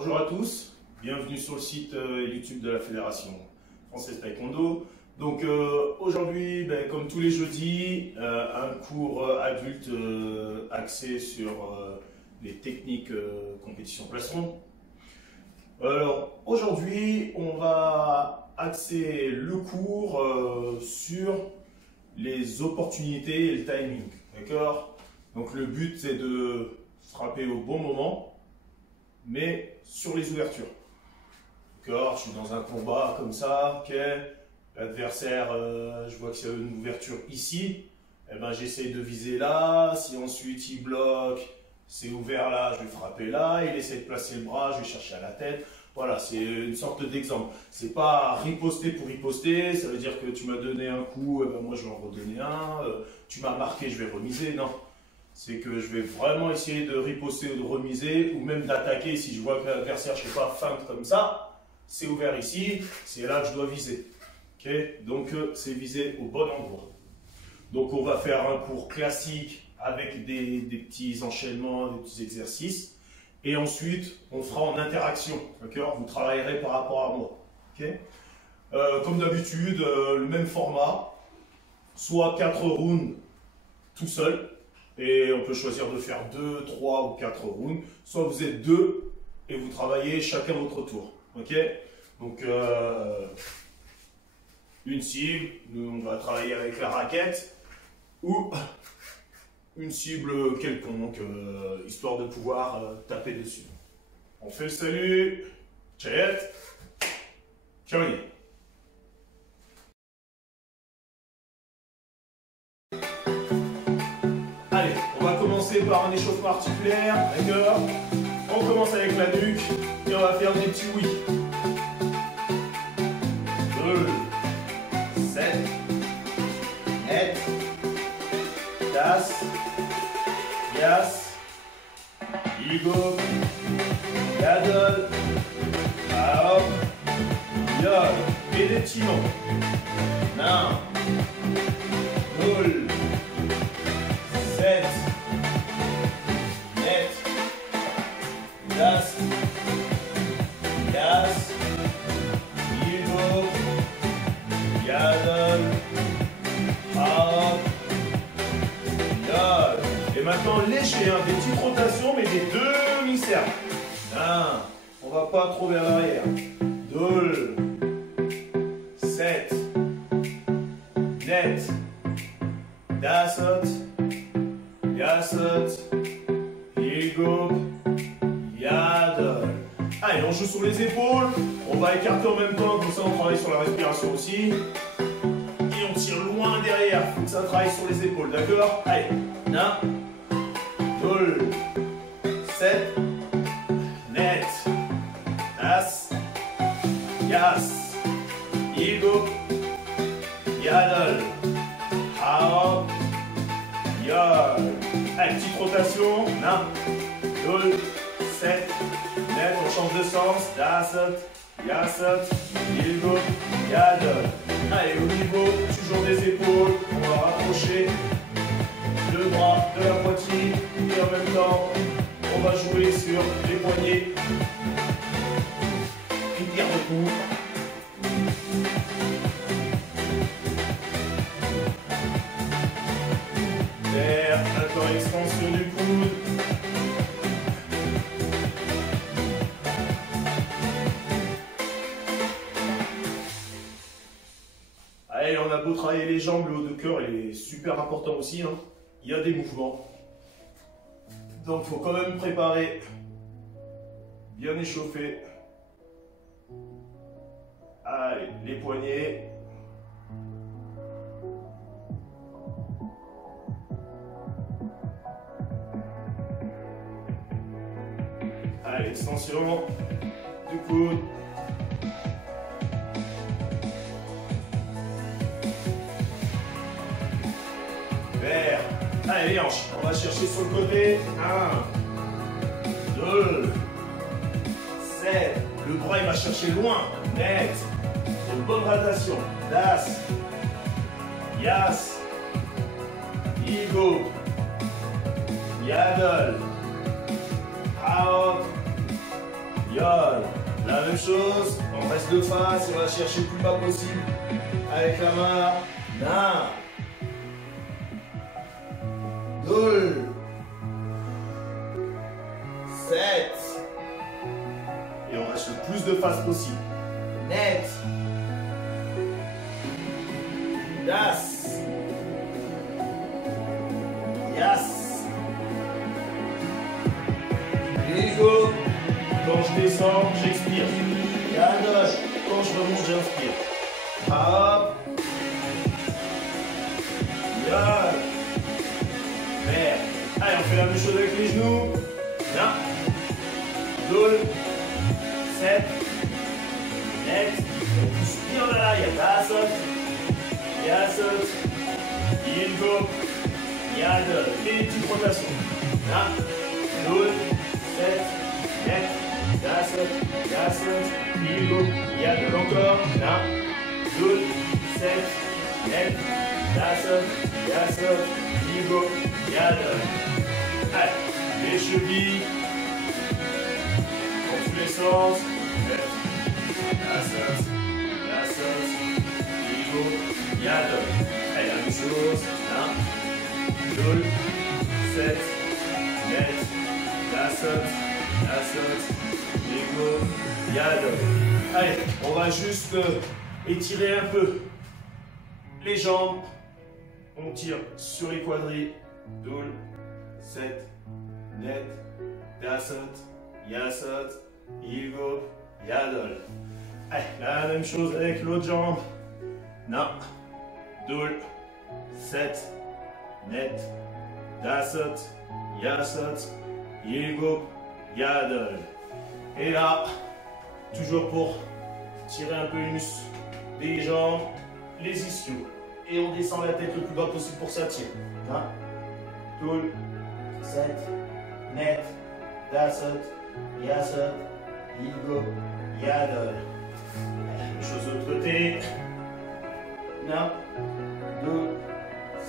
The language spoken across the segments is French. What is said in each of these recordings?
Bonjour à tous, bienvenue sur le site YouTube de la Fédération Française Taekwondo. Donc aujourd'hui, comme tous les jeudis, un cours adulte axé sur les techniques compétition plastron. Alors aujourd'hui, on va axer le cours sur les opportunités et le timing. D'accord? Donc le but c'est de frapper au bon moment, mais sur les ouvertures. D'accord, je suis dans un combat comme ça, ok, l'adversaire, je vois qu'il y a une ouverture ici, et ben j'essaye de viser là, si ensuite il bloque, c'est ouvert là, je vais frapper là, il essaie de placer le bras, je vais chercher à la tête. Voilà, c'est une sorte d'exemple. C'est pas riposter pour riposter, ça veut dire que tu m'as donné un coup, moi je vais en redonner un, tu m'as marqué, je vais remiser, non. C'est que je vais vraiment essayer de riposter ou de remiser, ou même d'attaquer si je vois que l'adversaire, je ne sais pas, feinte comme ça, c'est ouvert ici, c'est là que je dois viser. Okay, donc c'est viser au bon endroit. Donc on va faire un cours classique avec des petits enchaînements, des petits exercices, et ensuite on fera en interaction, vous travaillerez par rapport à moi. Okay, comme d'habitude, le même format, soit 4 rounds tout seul, et on peut choisir de faire 2, 3 ou 4 rounds. Soit vous êtes 2 et vous travaillez chacun votre tour. Ok? Donc, une cible, nous on va travailler avec la raquette, ou une cible quelconque, histoire de pouvoir taper dessus. On fait le salut, Chayette, Charier. Allez, on va commencer par un échauffement articulaire, d'accord? On commence avec la nuque et on va faire des petits oui. 2, 7, net, das, yas, igo, yadol, aop, yol. Et des petits noms. Nain, boule, 7, net, das, yas, igo, yadol, aop, yol. Et maintenant léger, des petites rotations mais des demi-cercles. On va pas trop vers l'arrière. Dol, 7, net, dasot, yasot, igo, yadol. Allez, on joue sur les épaules, on va écarter en même temps, comme ça on travaille sur la respiration aussi. Et on tire loin derrière, faut que ça travaille sur les épaules, d'accord? Allez, na, dol, 7, net, das, yas, igo, yadol, haop, yol. Allez, petite rotation, na, dol, 7, net, on change de sens, dasot, yasot, igo, yadol. Allez, au niveau, toujours des épaules, on va rapprocher le bras de la poitrine et en même temps, on va jouer sur les poignets. Une pierre de coude. Vers, encore extension du coude. Allez, on a beau travailler les jambes, le haut de cœur est super important aussi. Il y a des mouvements. Donc il faut quand même préparer, bien échauffer. Allez, les poignets. Allez, extension du coude. Vers. Allez, les hanches. On va chercher sur le côté. 1, 2, 7. Le bras, il va chercher loin. Net. Une bonne rotation. Das. Yas. Igo. Yadol. Out. Yod. La même chose, on reste de face et on va chercher le plus bas possible avec la main. Na. Dul. 7. Et on reste le plus de face possible. Net. Das. Yas. Ego. Quand je descends, j'expire. Yadosh. Quand je remonte, j'inspire. Hop. Yod. Merde. Allez, on fait la même chose avec les genoux. Là. Dol. 7. Net. On pousse bien là. Yadasot. Yasot. Ilgo. Yad. Les petites rotations. Là. Dol. 7. Net. Yasot. Yasot. Ilgo. Yad. Encore. Là. Dol. 7. Net. Yasot. Yasot. Ilgo. Yad. Allez. Les chevilles. Dans tous les sens. Yasot. Yasot. Ilgo. Yad. Allez, la même chose. Là. Dol. 7. Net. Yasot. Yasot. Ilgo. Yad. Allez, on va juste étirer un peu les jambes. On tire sur les quadris. Dol. 7. Net. Yasot. Yasot. Ilgo. Yadol. Allez, la même chose avec l'autre jambe. Na. Dol. 7. Net. Yasot. Yasot. Ilgo. Yadol. Et là, toujours pour tirer un peu les muscles des jambes, les ischios. Et on descend la tête le plus bas possible pour s'attirer. Na. Dol. 7. Net. Yasot. Yasot. Ilgo. Yadol. Même chose de l'autre côté. 1, 2,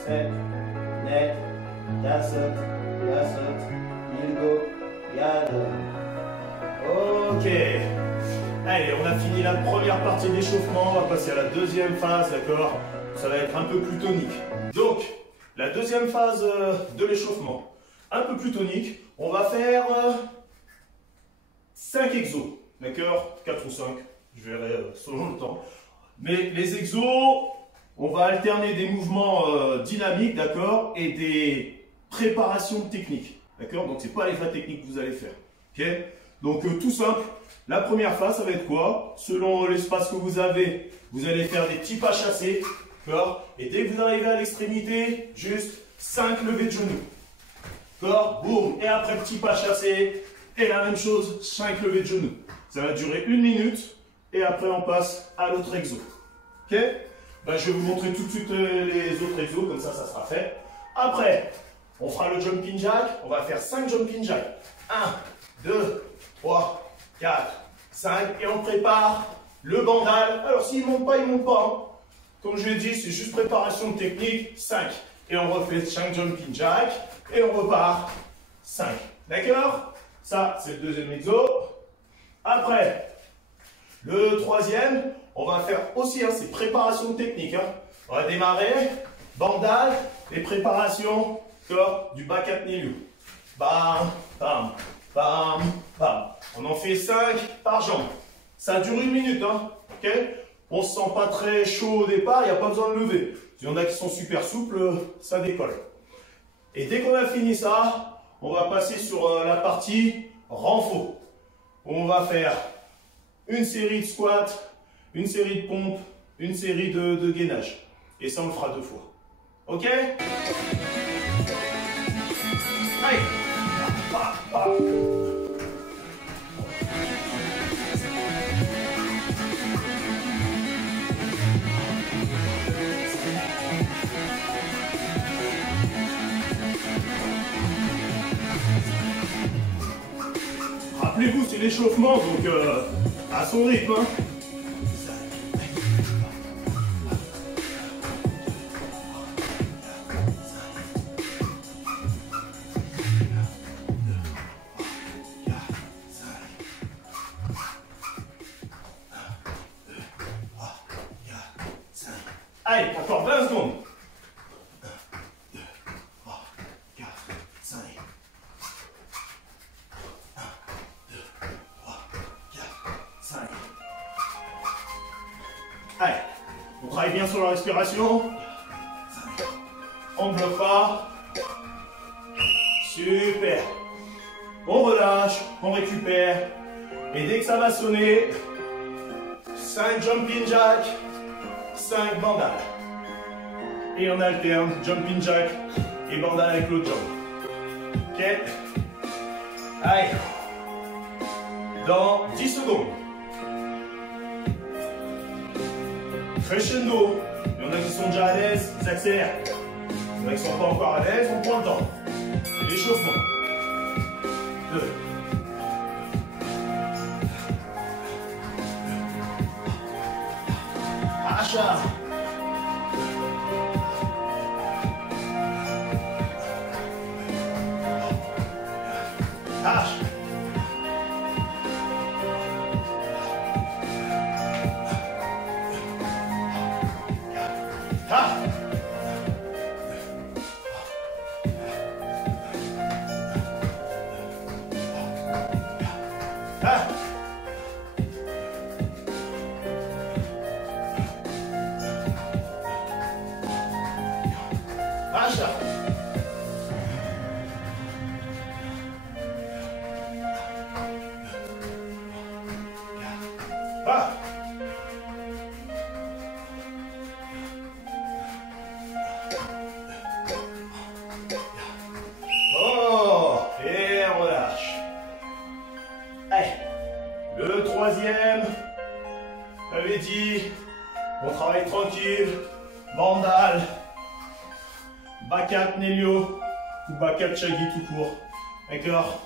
7, net, Yasot, Yasot, Ilgo, Yadol. Ok. Allez, on a fini la première partie d'échauffement. On va passer à la deuxième phase, d'accord? Ça va être un peu plus tonique. Donc, la deuxième phase de l'échauffement, un peu plus tonique. On va faire 5 exos, d'accord? 4 ou 5, je verrai selon le temps. Mais les exos, on va alterner des mouvements dynamiques, d'accord? Et des préparations techniques, d'accord? Donc, ce n'est pas les phrases techniques que vous allez faire, ok? Donc, tout simple. La première phase, ça va être quoi? Selon l'espace que vous avez, vous allez faire des petits pas chassés, d'accord? Et dès que vous arrivez à l'extrémité, juste 5 levées de genoux. D'accord? Boum. Et après, petit pas chassé. Et la même chose, 5 levées de genoux. Ça va durer 1 minute. Et après, on passe à l'autre exo. Ok? Ben, je vais vous montrer tout de suite les autres exos. Comme ça, ça sera fait. Après, on fera le jumping jack. On va faire 5 jumping jack. 1, 2, 3, 4, 5. Et on prépare le bandal. Alors, s'il ne monte pas, il ne monte pas. Hein. Comme je l'ai dit, c'est juste préparation technique. 5. Et on refait 5 jumping jack. Et on repart 5. D'accord? Ça, c'est le deuxième exo. Après, le troisième, on va faire aussi, hein, c'est préparation technique. Hein. On va démarrer, bandal, et préparation du back at knee. Bam, bam, bam, bam. On en fait 5 par jambe. Ça dure 1 minute. Hein, ok? On ne se sent pas très chaud au départ, il n'y a pas besoin de lever. Il y en a qui sont super souples, ça décolle. Et dès qu'on a fini ça, on va passer sur la partie renfort. On va faire une série de squats, une série de pompes, une série de gainage. Et ça, on le fera 2 fois. Ok? Allez! Rappelez-vous, c'est l'échauffement, donc à son rythme. Hein. Allez, encore 20 secondes. 5. Allez, on travaille bien sur la respiration. On ne bloque pas. Super. On relâche, on récupère. Et dès que ça va sonner, 5 jumping jack, 5 bandales. Et on alterne jumping jack et bandale avec l'autre jambe. Ok. Allez. Dans 10 secondes. Crescendo. Il y en a qui sont déjà à l'aise, ils accélèrent. Il y en a qui ne sont pas encore à l'aise, on prend le temps. C'est l'échauffement. 2. Achat. Tâche. Le troisième, j'avais dit, on travaille tranquille, bandale, Bachat Nélio ou Bachat Chagi tout court. D'accord?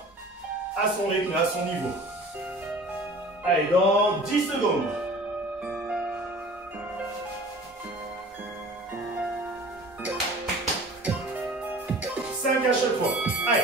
À son rythme, à son niveau. Allez, dans 10 secondes. 5 à chaque fois. Allez.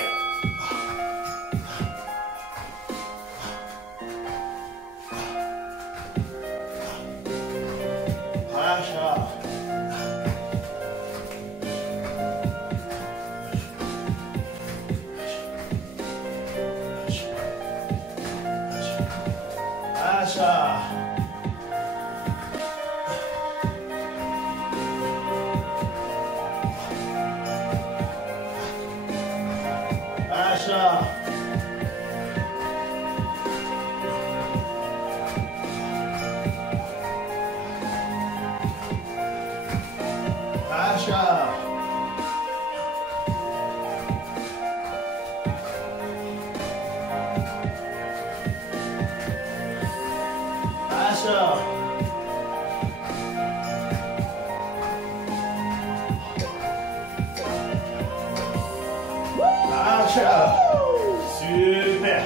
Super.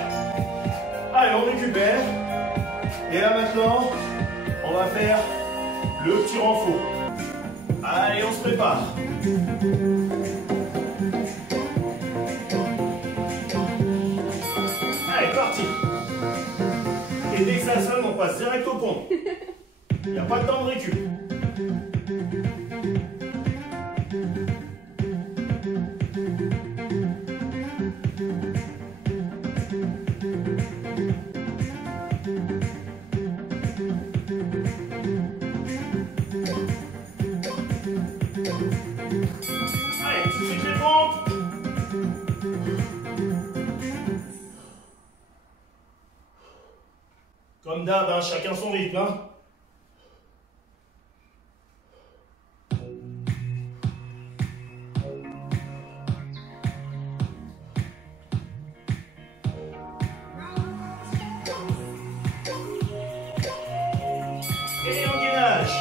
Allez, on récupère. Et là maintenant, on va faire le petit renfort. Allez, on se prépare. Allez, parti. Et dès que ça sonne, on passe direct au pont. Il n'y a pas de temps de récup. Comme d'hab, hein, chacun son rythme. Hein. Et on gainage.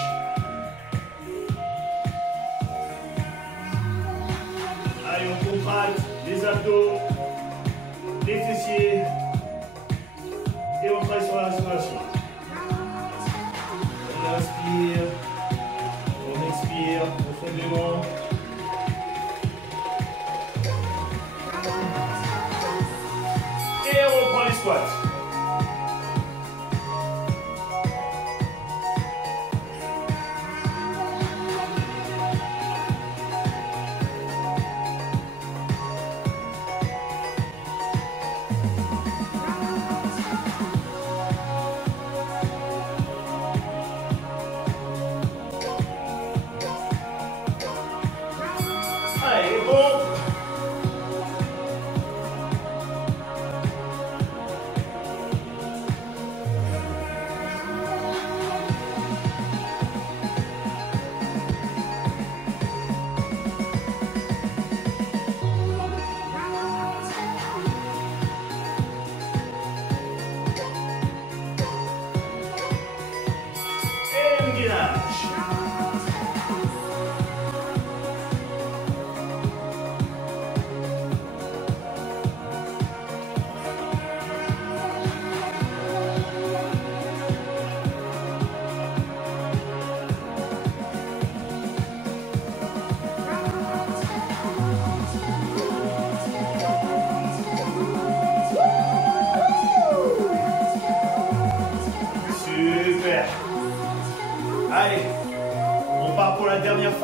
Allez, on contracte les abdos, les fessiers. Et on travaille sur la respiration. On inspire, on expire profondément. Et on reprend les squats.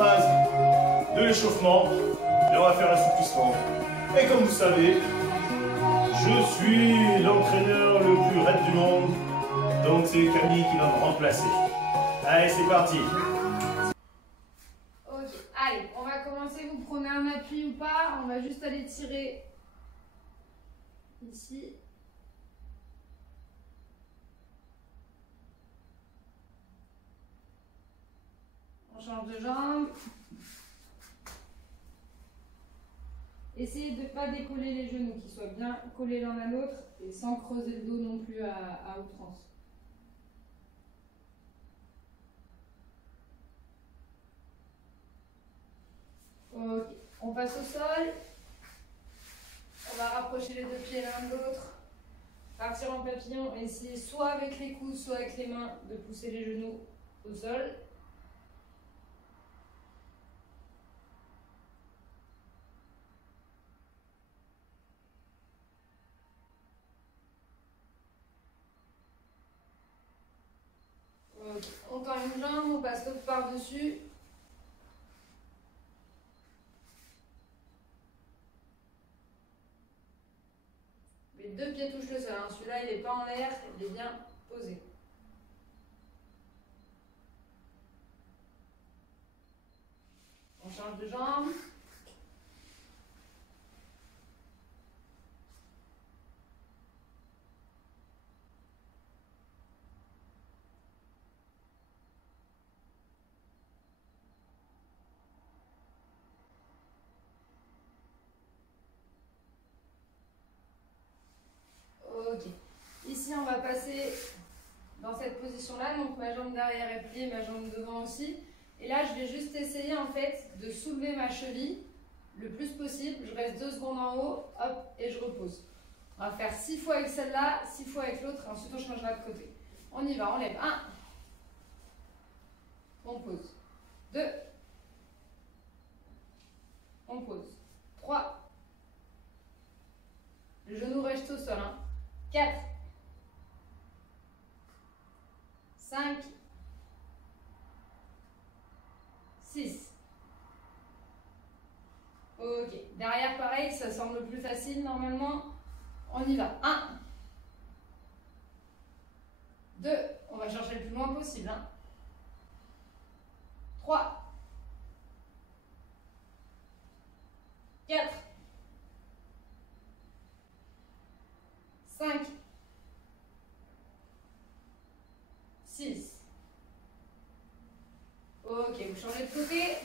phase de l'échauffement et on va faire l'assouplissement. Et comme vous savez, je suis l'entraîneur le plus raide du monde, donc c'est Camille qui va me remplacer. Allez, c'est parti. Ok, allez, on va commencer. Vous prenez un appui ou pas, on va juste aller tirer ici. On change de jambe. Essayez de ne pas décoller les genoux, qu'ils soient bien collés l'un à l'autre et sans creuser le dos non plus à outrance. Ok, on passe au sol. On va rapprocher les deux pieds l'un de l'autre. Partir en papillon et essayer soit avec les coudes, soit avec les mains de pousser les genoux au sol. Ok, encore une jambe, on passe l'autre par-dessus. Les deux pieds touchent le sol, hein. Celui-là il n'est pas en l'air, il est bien posé. On change de jambe. Ok. Ici, on va passer dans cette position-là. Donc, ma jambe derrière est pliée, ma jambe devant aussi. Et là, je vais juste essayer en fait de soulever ma cheville le plus possible. Je reste 2 secondes en haut, hop, et je repose. On va faire 6 fois avec celle-là, 6 fois avec l'autre, et ensuite on changera de côté. On y va, on lève. 1. On pose. 2. On pose. 3. Le genou reste au sol. 4. 5. 6. Ok. Derrière, pareil, ça semble plus facile normalement. On y va. 1. 2. On va chercher le plus loin possible. 3. 4. 5. 6. Ok, vous changez de côté.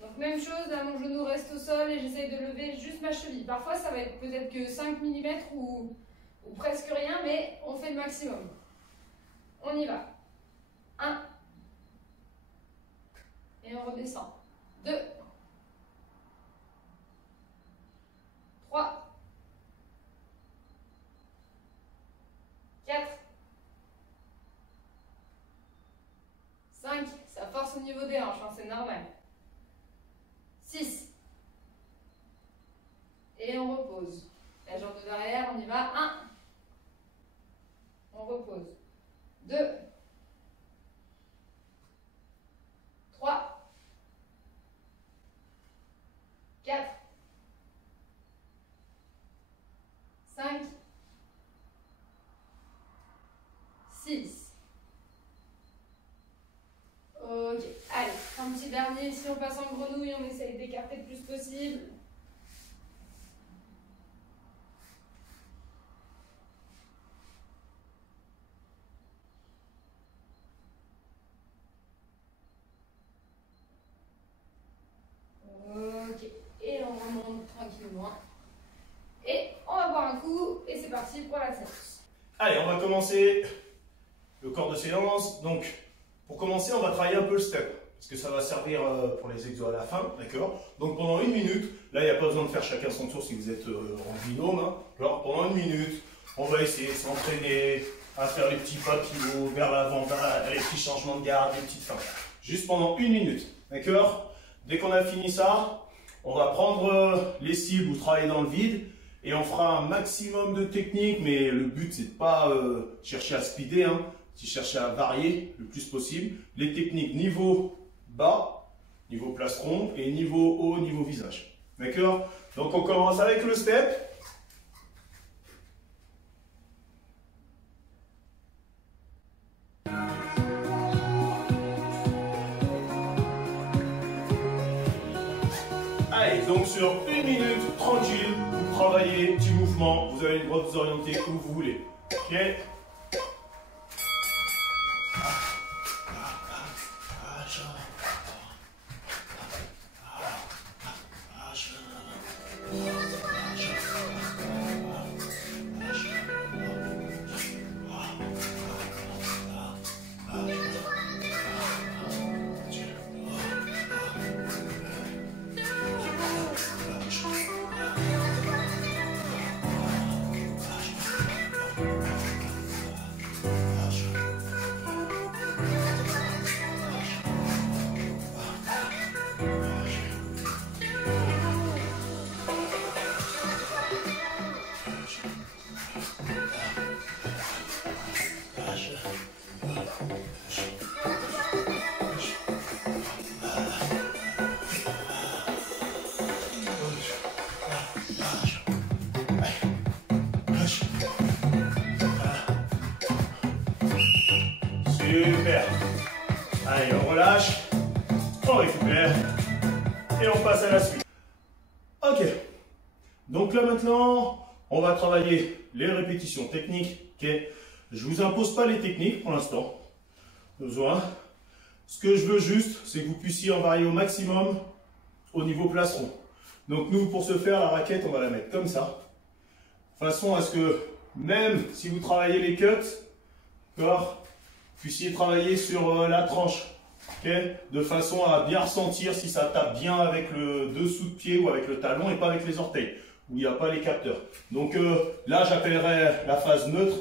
Donc même chose, là mon genou reste au sol et j'essaye de lever juste ma cheville. Parfois ça va être peut-être que 5 mm ou presque rien, mais on fait le maximum. On y va. 1. Et on redescend. 2. 3. 4. 5. Ça force au niveau des hanches, c'est normal. 6. Et on repose. La jambe de derrière, on y va. 1. On repose. 2. 3. 4. 5. 6. Ok, allez, un petit dernier, si on passe en grenouille, on essaye d'écarter le plus possible. Ok, et on remonte tranquillement. Et on va boire un coup, et c'est parti pour la séance. Allez, on va commencer le corps de séance. Donc, pour commencer, on va travailler un peu le step. Parce que ça va servir pour les exos à la fin, d'accord? Donc pendant 1 minute, là il n'y a pas besoin de faire chacun son tour si vous êtes en binôme. Hein. Alors pendant 1 minute, on va essayer de s'entraîner à faire les petits pas pivots vers l'avant, les petits changements de garde, les petites fins. Juste pendant 1 minute, d'accord? Dès qu'on a fini ça, on va prendre les cibles ou travailler dans le vide et on fera un maximum de techniques, mais le but c'est de pas chercher à speeder, hein, c'est chercher à varier le plus possible. Les techniques niveau bas niveau plastron et niveau haut, niveau visage. D'accord? Donc on commence avec le step. Allez, donc sur 1 minute, tranquille, vous travaillez, petit mouvement, vous allez le droit de vous orienter où vous voulez. Ok? Super. Allez, on relâche, on récupère et on passe à la suite. Ok. Donc là maintenant, on va travailler les répétitions techniques. Ok. Je vous impose pas les techniques pour l'instant. Besoin. Ce que je veux juste, c'est que vous puissiez en varier au maximum au niveau plastron. Donc nous, pour ce faire, la raquette, on va la mettre comme ça. De façon à ce que, même si vous travaillez les cuts, d'accord, vous puissiez travailler sur la tranche, okay, de façon à bien ressentir si ça tape bien avec le dessous de pied ou avec le talon et pas avec les orteils, où il n'y a pas les capteurs. Donc là, j'appellerai la phase neutre,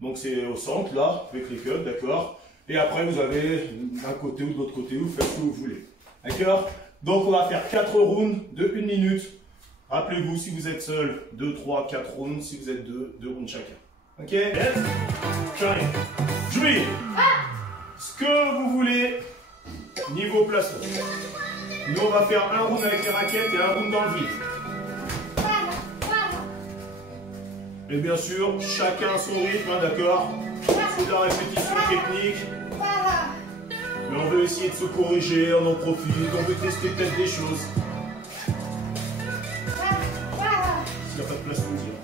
donc c'est au centre, là, avec les cuts, d'accord. Et après, vous avez d'un côté ou de l'autre côté, vous faites ce que vous voulez, d'accord. Donc on va faire 4 rounds de 1 minute. Rappelez-vous, si vous êtes seul, 2, 3, 4 rounds. Si vous êtes 2 rounds chacun. Ok? Let's try. Jouez ce que vous voulez niveau plastron. Nous, on va faire un round avec les raquettes et un round dans le vide. Et bien sûr, chacun son rythme, hein, d'accord? C'est de la répétition technique. Mais on veut essayer de se corriger, on en profite, on veut tester peut-être des choses. S'il n'y a pas de place pour dire.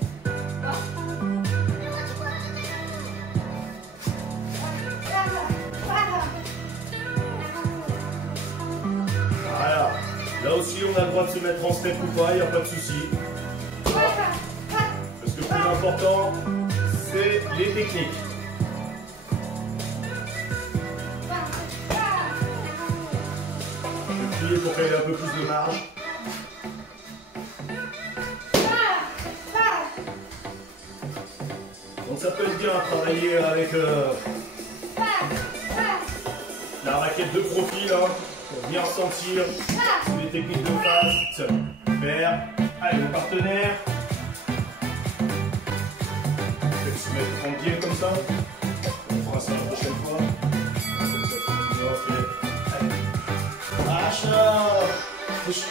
Voilà. Là aussi, on a le droit de se mettre en step ou pas, il n'y a pas de souci. Parce que le plus important, c'est les techniques. Pour qu'elle ait un peu plus de marge. Donc ça peut être bien à travailler avec la raquette de profil, hein, pour bien ressentir les techniques de phase. Super. Allez, mon partenaire. Je vais se mettre en pied comme ça. On fera ça la prochaine fois. Comme ça, ok. Allez. Push.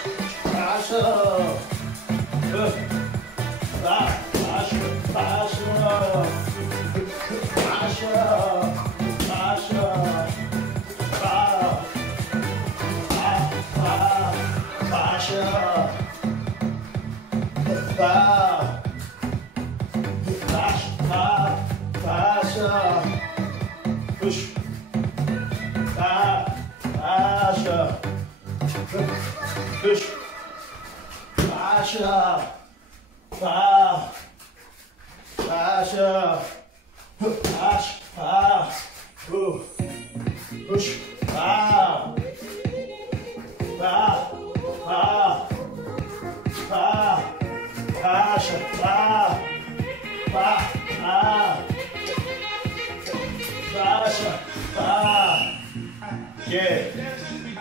Push. Pasha. Pa. Pasha. Pash. Pa. Push. Pa. Pa. Pa. Pa. Pasha. Pa. Pa. Pa. Pasha. Pa. Ok.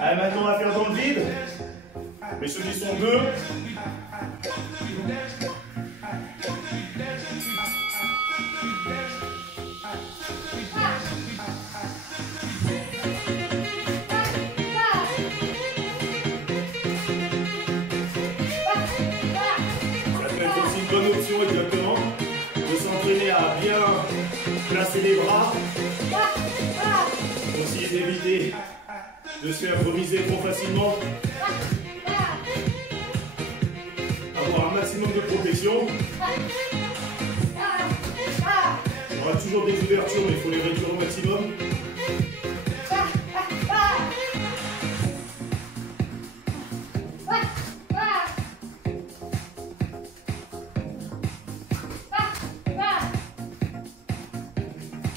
Allez, maintenant on va faire dans le vide. Mais ceux qui sont deux, exactement. De s'entraîner à bien placer les bras. Aussi d'éviter de se faire remiser trop facilement. Avoir un maximum de protection. Il y aura toujours des ouvertures, mais il faut les réduire au maximum.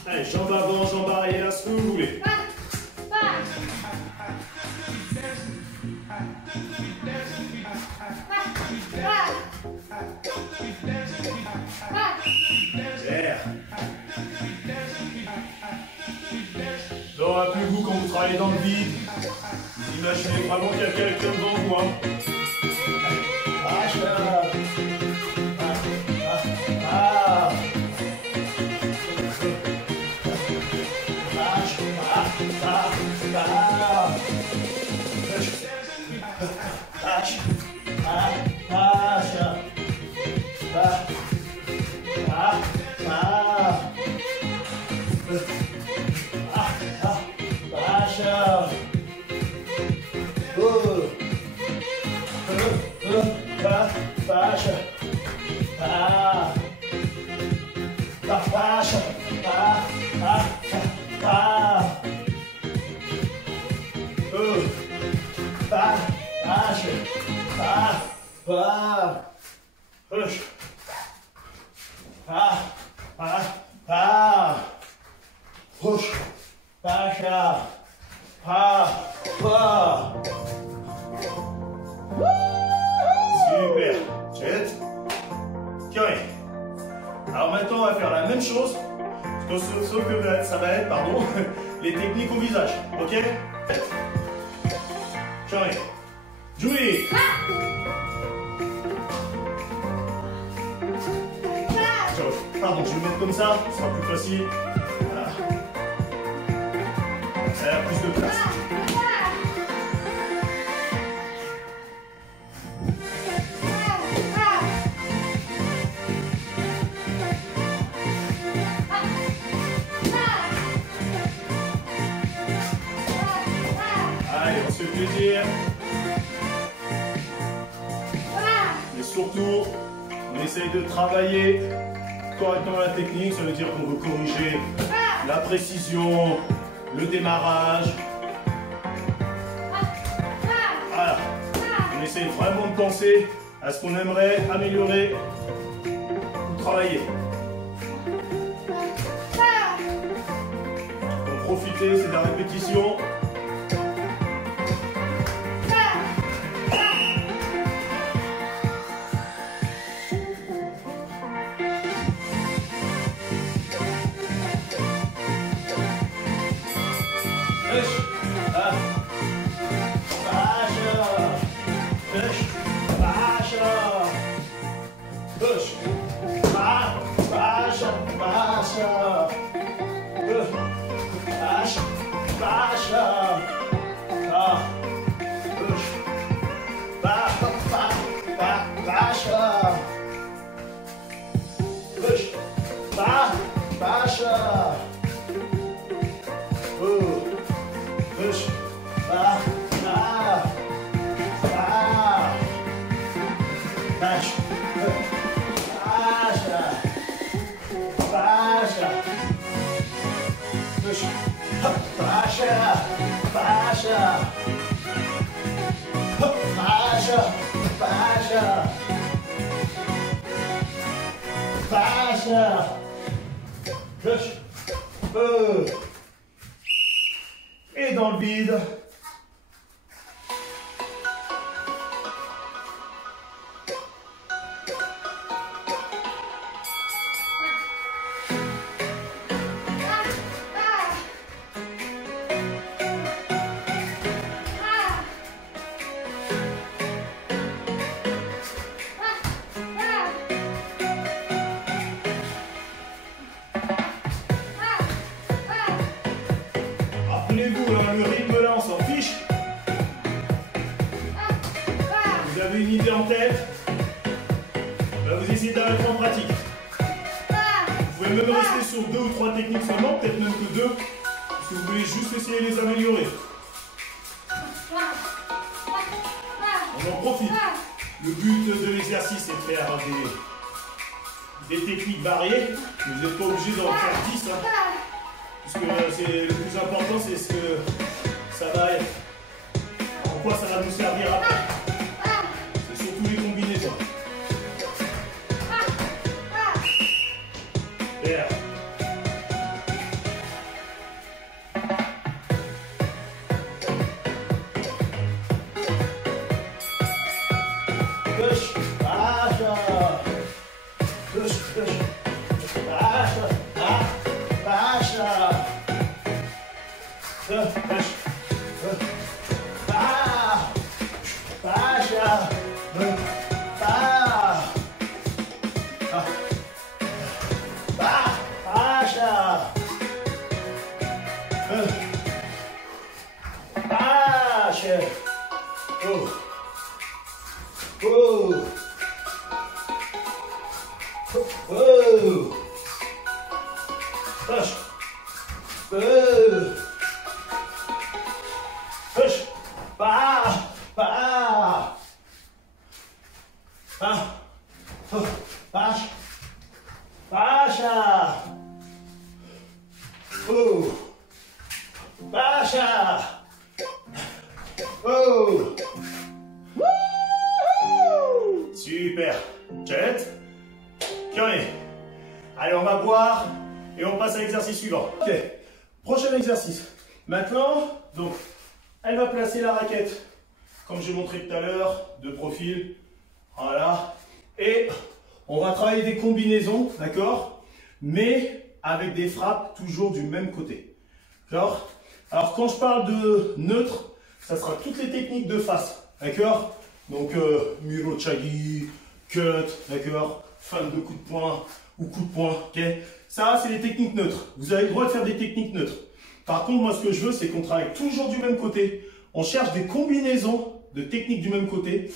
Allez, jambes avant, jambes arrière, ce que vous voulez. Donc, rappelez-vous quand vous travaillez dans le vide, vous imaginez vraiment qu'il y a quelqu'un devant vous. Hein. Super. Jet. Carré. Alors maintenant, on va faire la même chose, sauf que ça va être, pardon, les techniques au visage. Ok? Carré. Jouez. Pardon, je vais le mettre comme ça, ce sera plus facile. Voilà. Ça a plus de place. Allez, on se fait plaisir. Et surtout, on essaye de travailler correctement la technique, ça veut dire qu'on veut corriger la précision, le démarrage. Voilà. On essaye vraiment de penser à ce qu'on aimerait améliorer ou travailler. Donc profitez, c'est de la répétition. Et dans le vide. Rappelez-vous, le rythme là, on s'en fiche. Vous avez une idée en tête, vous essayez de la mettre en pratique. sur 2 ou 3 techniques seulement, peut-être même que 2, si vous voulez juste essayer de les améliorer. On en profite. Le but de l'exercice est de faire des techniques variées, mais vous n'êtes pas obligé d'en faire 10. Hein, parce que le plus important, c'est ce que ça va être. En quoi ça va nous servir après. C'est surtout les combinaisons. Super. Push, baixa. Push, push. Baixa, baixa. Push, push. Baixa. Baixa. Baixa. Oh. Oh. Oh. Push. Push. Bah. Bah. Ah. Oh. Baixa. Baixa. Oh. Baixa. Oh. Super. Jet. Carré. Allez, on va boire et on passe à l'exercice suivant. Ok. Prochain exercice. Maintenant, donc, elle va placer la raquette, comme j'ai montré tout à l'heure, de profil. Voilà. Et on va travailler des combinaisons, d'accord? Mais avec des frappes toujours du même côté. D'accord? Alors, quand je parle de neutre, ça sera toutes les techniques de face. D'accord? Donc, Murochagi, cut, d'accord? Fin de coup de poing ou coup de poing, ok? Ça, c'est les techniques neutres. Vous avez le droit de faire des techniques neutres. Par contre, moi, ce que je veux, c'est qu'on travaille toujours du même côté. On cherche des combinaisons de techniques du même côté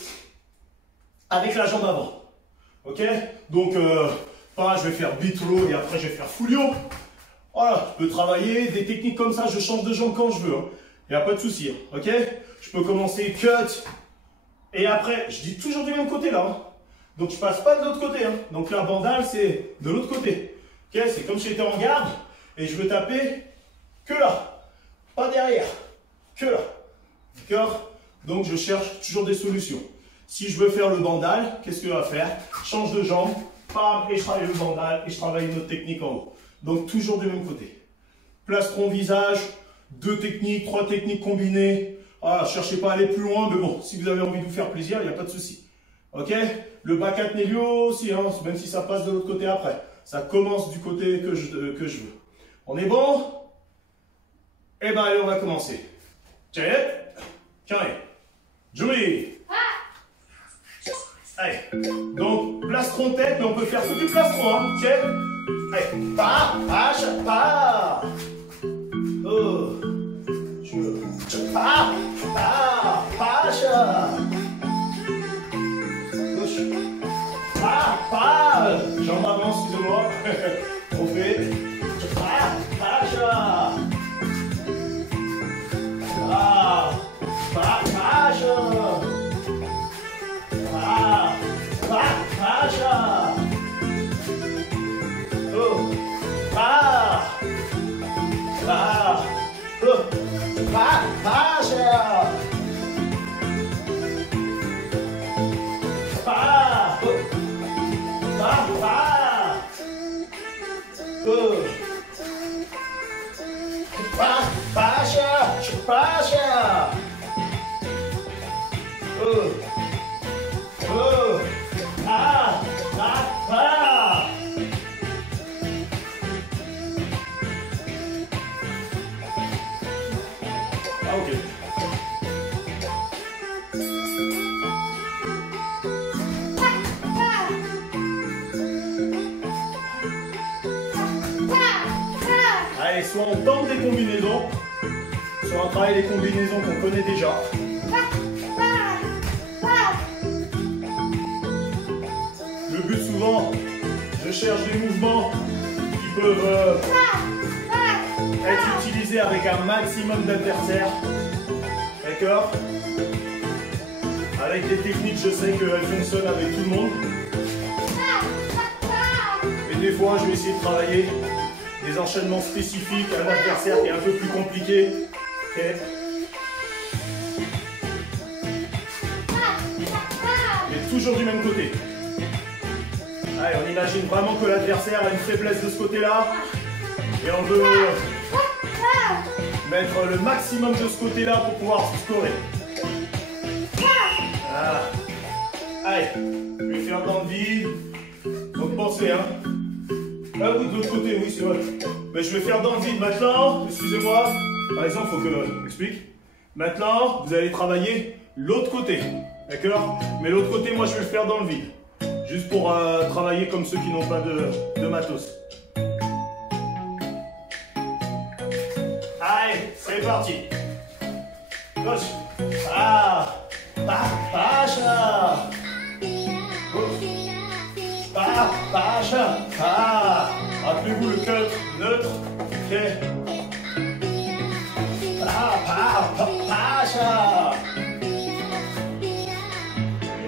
avec la jambe avant. Ok? Donc, pas je vais faire beat row et après je vais faire fulio. Voilà, je peux travailler des techniques comme ça, je change de jambe quand je veux. Il n'y a pas de souci. Ok? Je peux commencer cut. Et après, je dis toujours du même côté là. Hein. Donc je passe pas de l'autre côté. Hein. Donc la bandale, c'est de l'autre côté. Ok, c'est comme si j'étais en garde et je veux taper que là. Pas derrière. Que là. D'accord? Donc je cherche toujours des solutions. Si je veux faire le bandal, qu'est-ce que je vais faire? Change de jambe, bam, et je travaille le bandal et je travaille une autre technique en haut. Donc toujours du même côté. Plastron visage, 2 techniques, 3 techniques combinées. Ah, cherchez pas à aller plus loin, mais bon, si vous avez envie de vous faire plaisir, il n'y a pas de souci. Ok? Le back at Nelio aussi, hein, même si ça passe de l'autre côté après. Ça commence du côté que je veux. On est bon? Eh ben allez, on va commencer. Jet, carré. Joey. Allez, donc plastron tête, mais on peut faire tout du plastron, hein, ok? Allez, pas, pas. Oh. Pas, jambe avant, excusez-moi. On fait. Allez, soit on tente des combinaisons, soit on travaille les combinaisons qu'on connaît déjà. Le but souvent, je cherche des mouvements qui peuvent être utilisés avec un maximum d'adversaires. D'accord? Avec des techniques, je sais qu'elles fonctionnent avec tout le monde. Et des fois, je vais essayer de travailler des enchaînements spécifiques à un adversaire qui est un peu plus compliqué. Okay. Mais toujours du même côté. Allez, on imagine vraiment que l'adversaire a une faiblesse de ce côté-là. Et on veut mettre le maximum de ce côté-là pour pouvoir scorer. Voilà. Allez, je vais faire dans le vide. Donc pensez, hein. Ah oui, de l'autre côté, oui, c'est vrai. Mais je vais faire dans le vide maintenant. Excusez-moi. Par exemple, il faut que je m'explique. Maintenant, vous allez travailler l'autre côté. D'accord? Mais l'autre côté, moi, je vais le faire dans le vide. Juste pour travailler comme ceux qui n'ont pas de matos. Allez, c'est parti. Gauche. Ah. Pacha. Pacha. Ah. Rappelez-vous le cut neutre. Ok. Pacha.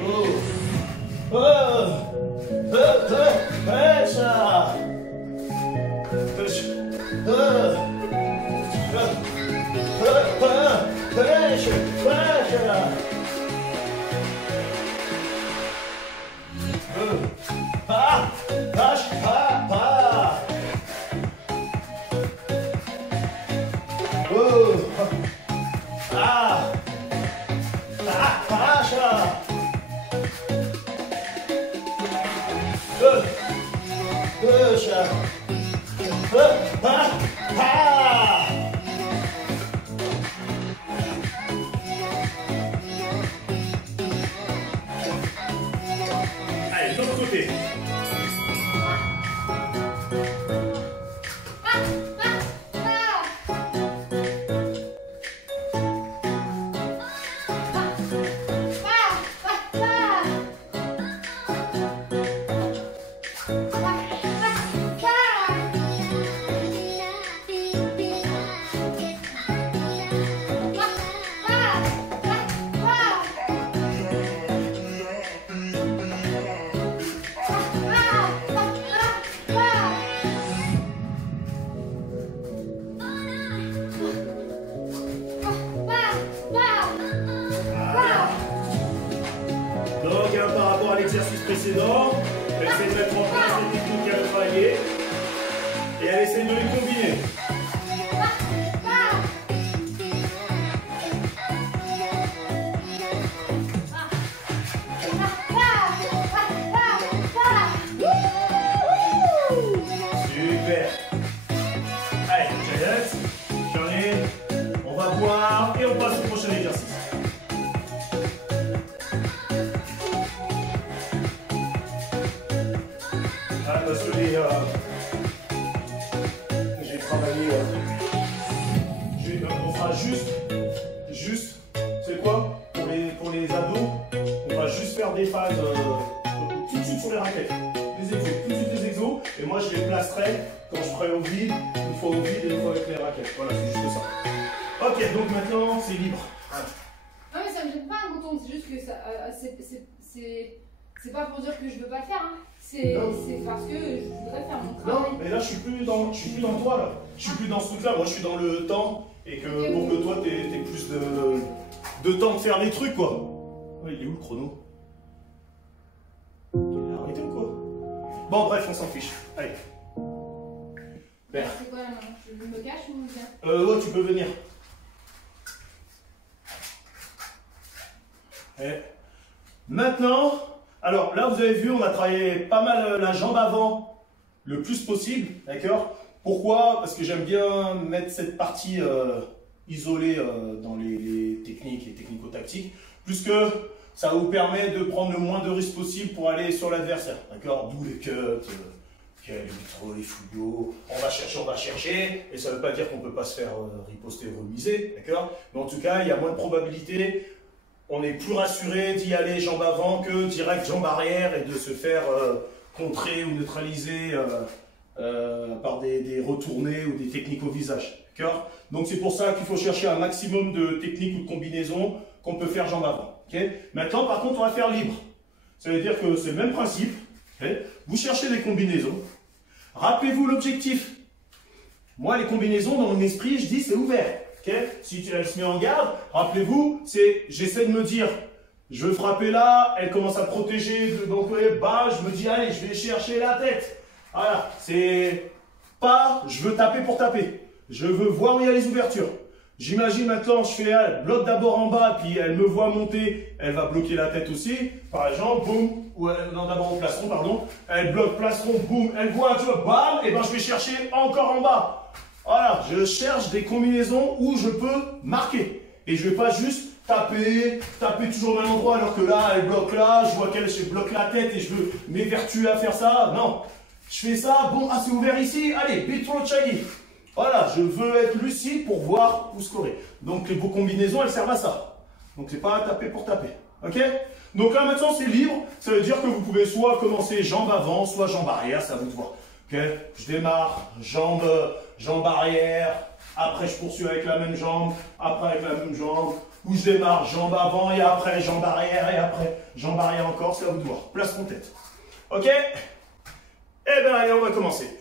Oh. Pacha. Allez, de l'autre côté. Par rapport à l'exercice précédent, elle essaie de mettre en place les techniques qu'elle a travaillées et elle essaie de les combiner. Super. Allez, Giants, j'en ai. On va boire et on passe au prochain exercice. Parce que j'ai travaillé, on fera juste, c'est quoi pour les ados, on va juste faire des phases tout de suite sur les raquettes, des exos, tout de suite des exos, et moi je les placerai quand je ferai au vide, une fois au vide et une fois avec les raquettes. Voilà, c'est juste ça. Ok, donc maintenant c'est libre. Voilà. Non mais ça me gêne pas un bouton, c'est juste que ça, c'est pas pour dire que je veux pas le faire, hein. C'est parce que je voudrais faire mon travail. Non, mais là je suis plus dans toi là. Je suis plus dans ce truc là, moi je suis dans le temps et que pour que toi t'aies plus de temps de faire des trucs quoi. Ouais, il est où le chrono? Il a arrêté ou quoi? Bon bref, on s'en fiche. Allez. C'est quoi là maintenant? Je me cache ou je viens? Ouais, tu peux venir. Et maintenant, alors là vous avez vu, on a travaillé pas mal la jambe avant le plus possible, d'accord? Pourquoi? Parce que j'aime bien mettre cette partie isolée dans les techniques et technico-tactiques, puisque ça vous permet de prendre le moins de risques possible pour aller sur l'adversaire, d'accord? D'où les cuts, les métros, les fouillots, on va chercher, et ça ne veut pas dire qu'on ne peut pas se faire riposter et remiser, d'accord? Mais en tout cas, il y a moins de probabilité. On est plus rassuré d'y aller jambe avant que direct jambe arrière et de se faire contrer ou neutraliser par des retournés ou des techniques au visage. D'accord? Donc c'est pour ça qu'il faut chercher un maximum de techniques ou de combinaisons qu'on peut faire jambes avant. Okay? Maintenant, par contre, on va faire libre. Ça veut dire que c'est le même principe. Okay? Vous cherchez des combinaisons. Rappelez-vous l'objectif. Moi, les combinaisons, dans mon esprit, je dis c'est ouvert. Okay? Si elle se met en garde, rappelez-vous, c'est j'essaie de me dire, je veux frapper là, elle commence à protéger, donc bas, je me dis allez, je vais chercher la tête. Voilà, c'est pas je veux taper pour taper. Je veux voir où il y a les ouvertures. J'imagine maintenant, je fais elle bloque d'abord en bas, puis elle me voit monter, elle va bloquer la tête aussi. Par exemple, boum, ou non, d'abord au plastron, pardon. Elle bloque plastron, boum, elle voit, tu vois, bam, et ben je vais chercher encore en bas. Voilà, je cherche des combinaisons où je peux marquer. Et je ne vais pas juste taper toujours au même endroit, alors que là, elle bloque là, je vois qu'elle bloque la tête et je veux m'évertuer à faire ça. Non, je fais ça, bon, ah c'est ouvert ici, allez, beat throw chagi. Voilà, je veux être lucide pour voir où scorer. Donc vos combinaisons, elles servent à ça. Donc c'est pas taper pour taper. Ok? Donc là maintenant c'est libre, ça veut dire que vous pouvez soit commencer jambe avant, soit jambe arrière, c'est à vous de voir. Ok? Je démarre, jambe arrière, après je poursuis avec la même jambe, après avec la même jambe, ou je démarre jambe avant et après jambe arrière et après jambe arrière encore, c'est à vous de voir. Place mon tête. Ok? Eh bien allez, on va commencer.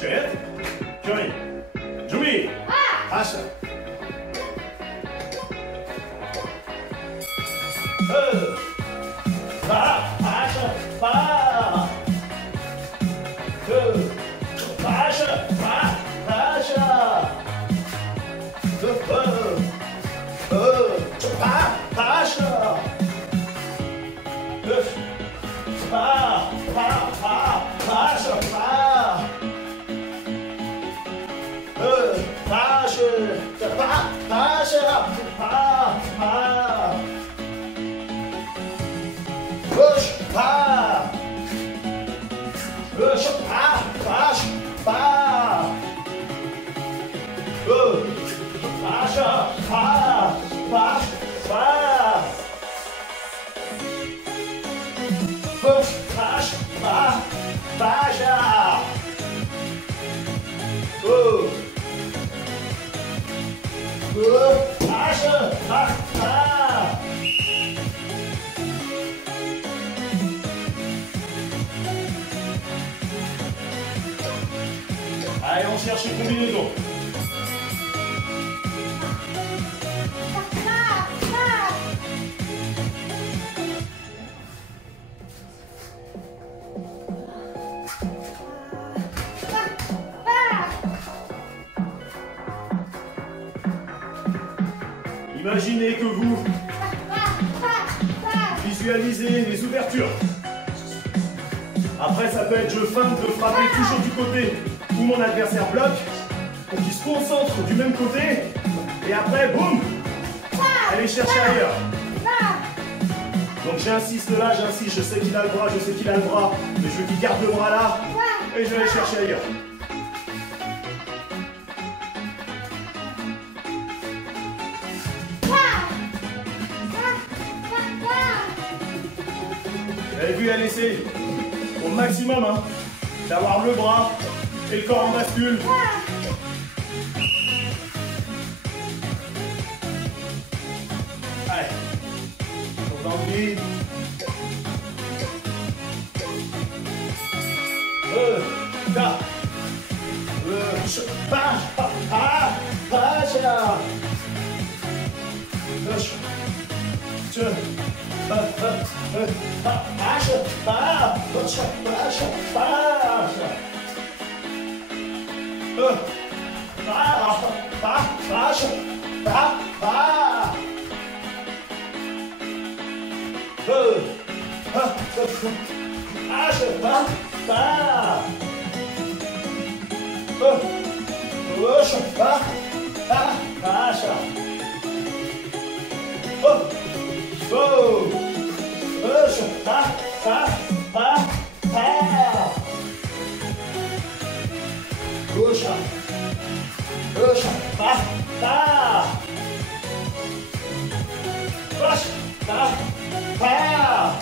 Jet, Johnny, Jumi, Asha. Asha, Allez, on cherche une combinaison. Imaginez que vous visualisez les ouvertures. Après, ça peut être je feinte de frapper toujours du côté où mon adversaire bloque pour qu'il se concentre du même côté. Et après, boum, allez chercher ailleurs. Donc j'insiste là, j'insiste, je sais qu'il a le bras, je sais qu'il a le bras, mais je veux qu'il garde le bras là et je vais aller chercher ailleurs. Vous avez vu, elle essaie au maximum hein, d'avoir le bras et le corps en bascule. Allez, on va en vide. Pa, pa. Push, pa, pa.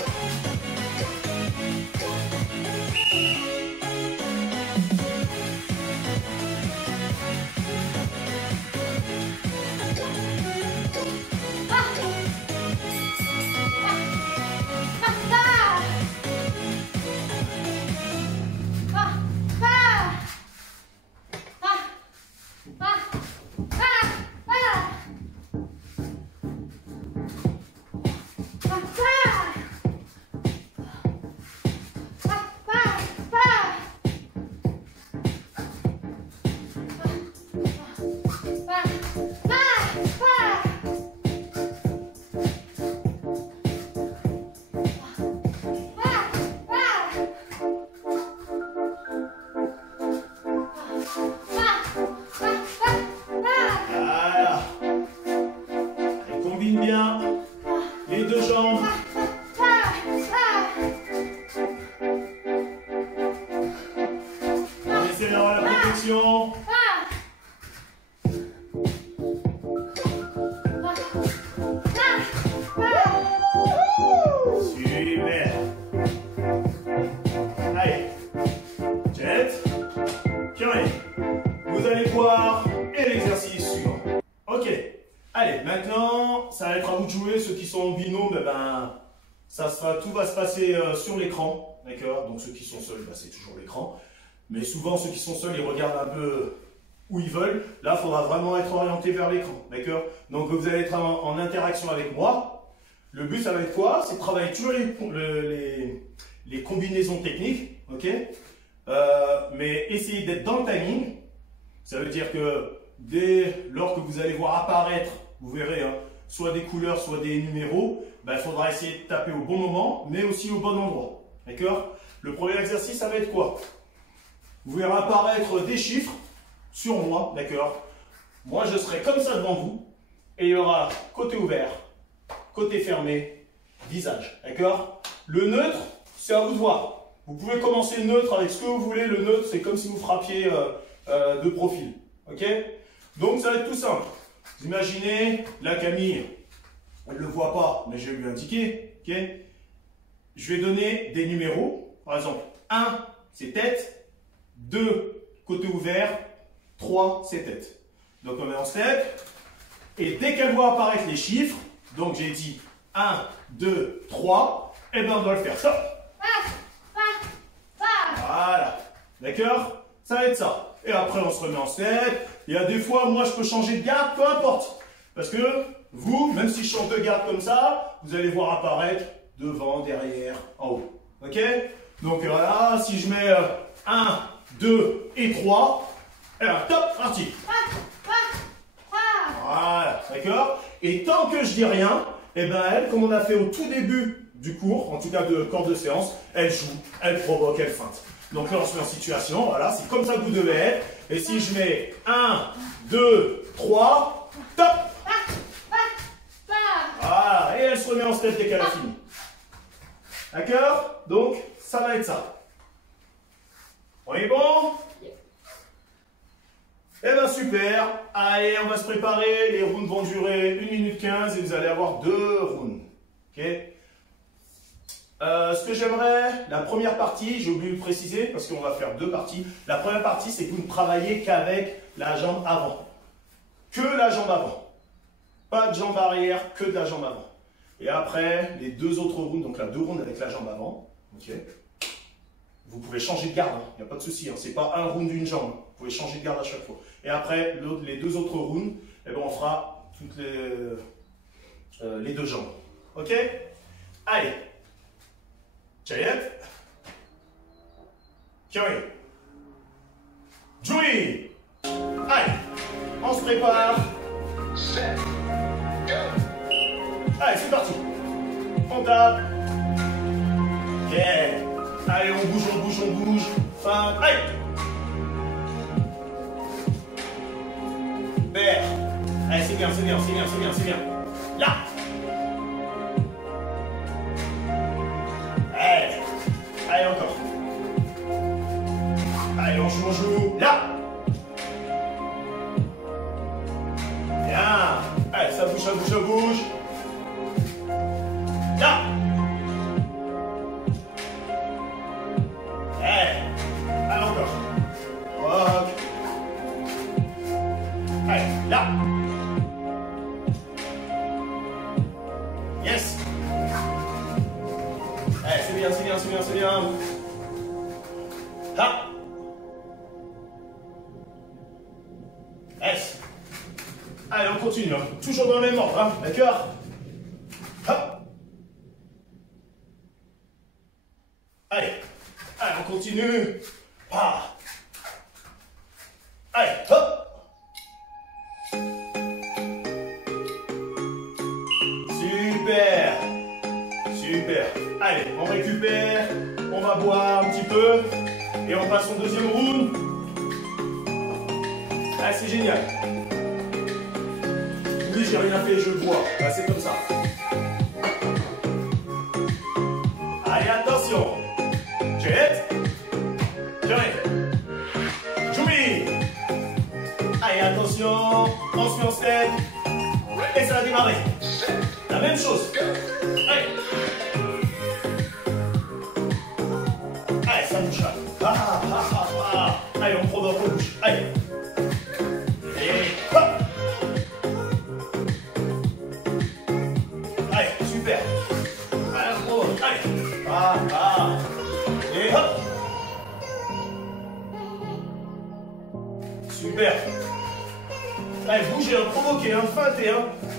Bien les deux jambes. Laissez la protection. Super. Allez, jet, carré. Vous allez voir et l'exercice suivant. Ok. Allez, maintenant, ça va être à vous de jouer. Ceux qui sont en binôme, tout va se passer sur l'écran. D'accord? Donc ceux qui sont seuls, c'est toujours l'écran. Mais souvent, ceux qui sont seuls, ils regardent un peu où ils veulent. Là, il faudra vraiment être orienté vers l'écran. D'accord? Donc vous allez être en interaction avec moi. Le but, ça va être quoi? C'est de travailler toujours les combinaisons techniques. Ok? Mais essayez d'être dans le timing. Ça veut dire que lors que vous allez voir apparaître, vous verrez, hein, soit des couleurs, soit des numéros, il faudra essayer de taper au bon moment, mais aussi au bon endroit. D'accord? Le premier exercice, ça va être quoi? Vous verrez apparaître des chiffres sur moi. D'accord? Moi, je serai comme ça devant vous, et il y aura côté ouvert, côté fermé, visage. D'accord? Le neutre, c'est à vous de voir. Vous pouvez commencer neutre avec ce que vous voulez. Le neutre, c'est comme si vous frappiez de profil. Ok? Donc, ça va être tout simple. Vous imaginez, la Camille, elle ne le voit pas, mais je vais lui indiquer. Okay, je vais donner des numéros. Par exemple, 1, c'est tête. 2, côté ouvert. 3, c'est tête. Donc, on est en step. Et dès qu'elle voit apparaître les chiffres, donc j'ai dit 1, 2, 3, et bien on doit le faire. Stop. Voilà. D'accord? Ça va être ça. Et après, on se remet en step. Il y a des fois, moi, je peux changer de garde, peu importe. Parce que vous, même si je change de garde comme ça, vous allez voir apparaître devant, derrière, en haut. Ok? Donc voilà, si je mets 1, 2 et 3, et là, top, parti. Voilà, d'accord? Et tant que je dis rien, et ben elle, comme on a fait au tout début du cours, en tout cas de cours de séance, elle joue, elle provoque, elle feinte. Donc là, on se met en situation, voilà, c'est comme ça que vous devez être. Et si je mets 1, 2, 3, top! Voilà, et elle se remet en step dès qu'elle a fini. D'accord? Donc, ça va être ça. On est bon? Eh bien, super. Allez, on va se préparer. Les rounds vont durer 1 minute 15 et vous allez avoir 2 rounds. Ok? Ce que j'aimerais, la première partie, j'ai oublié de préciser parce qu'on va faire 2 parties. La première partie, c'est que vous ne travaillez qu'avec la jambe avant. Que la jambe avant. Pas de jambe arrière, que de la jambe avant. Et après, les 2 autres rounds, donc là, 2 rounds avec la jambe avant. Ok. Vous pouvez changer de garde, il n'y a pas de souci. C'est pas un round d'une jambe. Vous pouvez changer de garde à chaque fois. Et après, les 2 autres rounds, eh ben, on fera toutes les 2 jambes. Ok? Allez. Chayette. Curry. Joey. Allez. On se prépare. Allez, c'est parti. On tape. Ok. Allez, on bouge, on bouge, on bouge. Fin. Allez. Vert. Allez, c'est bien, c'est bien, c'est bien, c'est bien, c'est bien. Là. Allez. Allez, encore. Allez, on joue, on joue. Là. ça bouge, ça bouge. Là. Allez, encore. Walk. Allez, là. Yes. Allez, c'est bien, c'est bien, c'est bien, c'est bien. Là. Yes. Allez, on continue, hein. Toujours dans le même ordre, hein. D'accord? Hop. Allez, allez, on continue. Ah. Allez, hop. Super. Super. Allez, on récupère, on va boire un petit peu et on passe au deuxième round. Ah, c'est génial. Oui, j'ai rien fait, je bois. Ah, c'est comme ça. Allez, attention. Jet. Jumi. Allez, attention. On se met en step. Et ça va démarrer. La même chose. Allez. Allez, ça bouge. Allez, on provoque, on bouge. Allez. Et hop. Allez, super. Allez, on provoque. Allez. Et hop. Super. Allez, bougez, provoquez, feintez,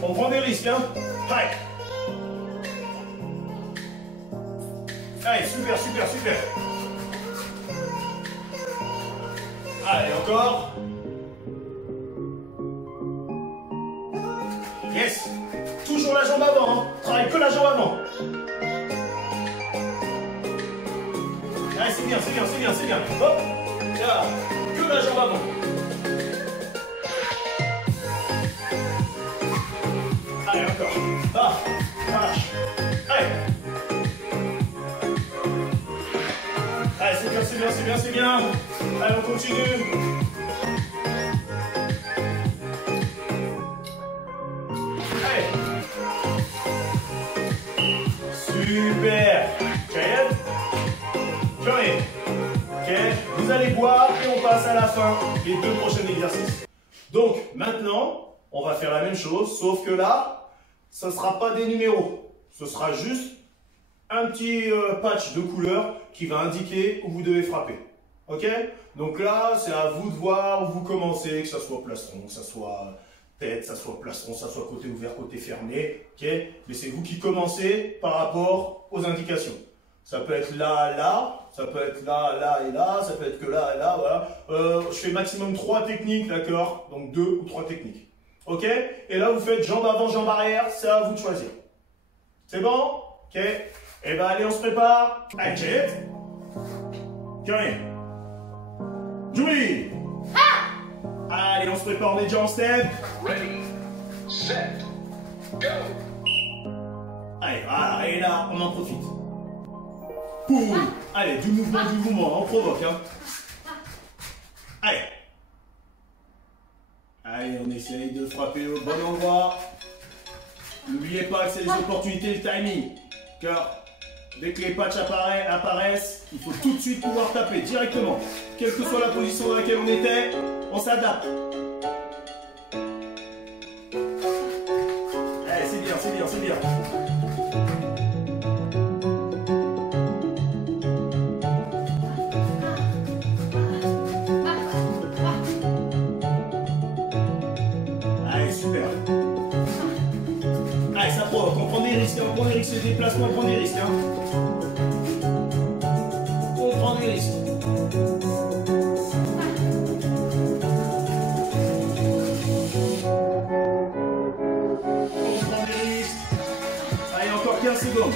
on prend des risques, Allez. Allez, super, super, super. Allez, encore. Yes. Toujours la jambe avant, Travaille que la jambe avant. Allez, c'est bien, c'est bien, c'est bien, c'est bien. Hop. Là, que la jambe avant. Allez, encore. Marche. Allez. Allez, c'est bien, c'est bien, c'est bien, c'est bien. Allez, on continue. Allez. Super. Johnny. Ok. Vous allez boire et on passe à la fin les 2 prochains exercices. Donc, maintenant, on va faire la même chose, sauf que là, ce ne sera pas des numéros. Ce sera juste un petit patch de couleur qui va indiquer où vous devez frapper. Ok? Donc là, c'est à vous de voir où vous commencez, que ce soit plastron, que ce soit tête, que ce soit plastron, que ce soit côté ouvert, côté fermé. Ok? Mais c'est vous qui commencez par rapport aux indications. Ça peut être là, là, ça peut être là, là et là, ça peut être que là et là, voilà. Je fais maximum 3 techniques, d'accord? Donc 2 ou 3 techniques. Ok? Et là, vous faites jambe avant, jambe arrière, c'est à vous de choisir. C'est bon? Ok? Et ben allez, on se prépare. Allez, jet. Carré. Jumi. Allez, on se prépare, on est déjà en step. Ready, set, go. Allez, voilà, et là, on en profite. Boum. Allez, du mouvement, on provoque. Allez. Allez, on essaye de frapper au bon endroit. N'oubliez pas que c'est les opportunités, le timing. Car dès que les patchs apparaissent, il faut tout de suite pouvoir taper directement. Quelle que soit la position dans laquelle on était, on s'adapte. Allez, c'est bien, c'est bien, c'est bien. Allez, super. Allez, ça provoque, on prend des risques, on prend des risques, les déplacements, on prend des risques. On prend des risques. On prend des risques. Allez, encore 15 secondes.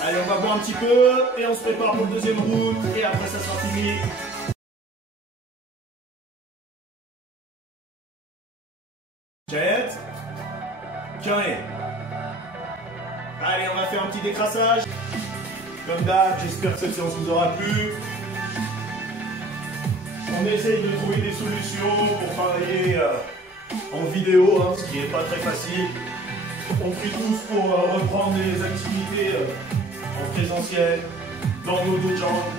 Allez, on va boire un petit peu et on se prépare pour le deuxième round et après ça sera fini. Jet. Tiens. Allez, on va faire un petit décrassage. Comme d'hab, j'espère que cette séance vous aura plu. On essaye de trouver des solutions pour travailler en vidéo, hein, ce qui n'est pas très facile. On prie tous pour reprendre les activités en présentiel, dans nos dos de jambes,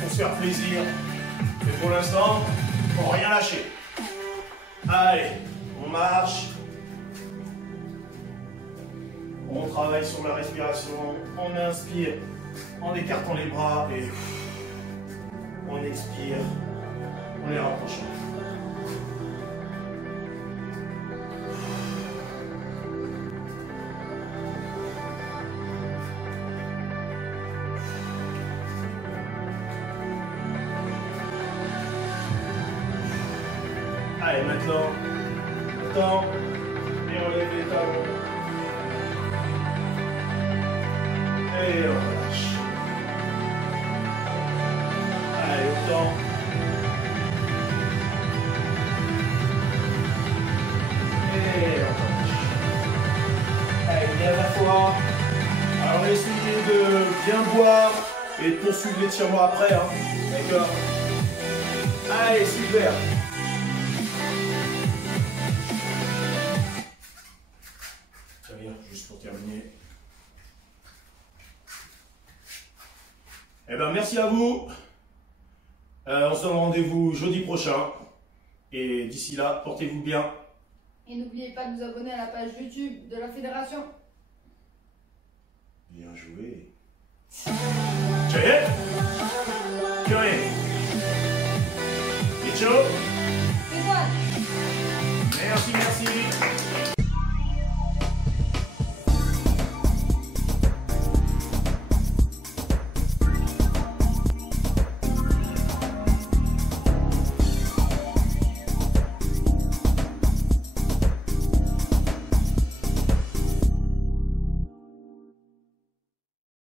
pour se faire plaisir. Et pour l'instant, il ne faut rien lâcher. Allez, on marche. On travaille sur la respiration. On inspire en écartant les bras et on expire en les rapprochant. Allez, maintenant, temps et on lève les talons. Et on relâche. Allez, autant. Et on relâche. Allez, une dernière fois. Alors, essayez de bien boire et de poursuivre l'étirement après. Hein. D'accord? Allez, super. Juste pour terminer. Eh bien, merci à vous. On se donne rendez-vous jeudi prochain. Et d'ici là, portez-vous bien. Et n'oubliez pas de vous abonner à la page YouTube de la Fédération. Bien joué. Ciao. Ciao. Et ciao.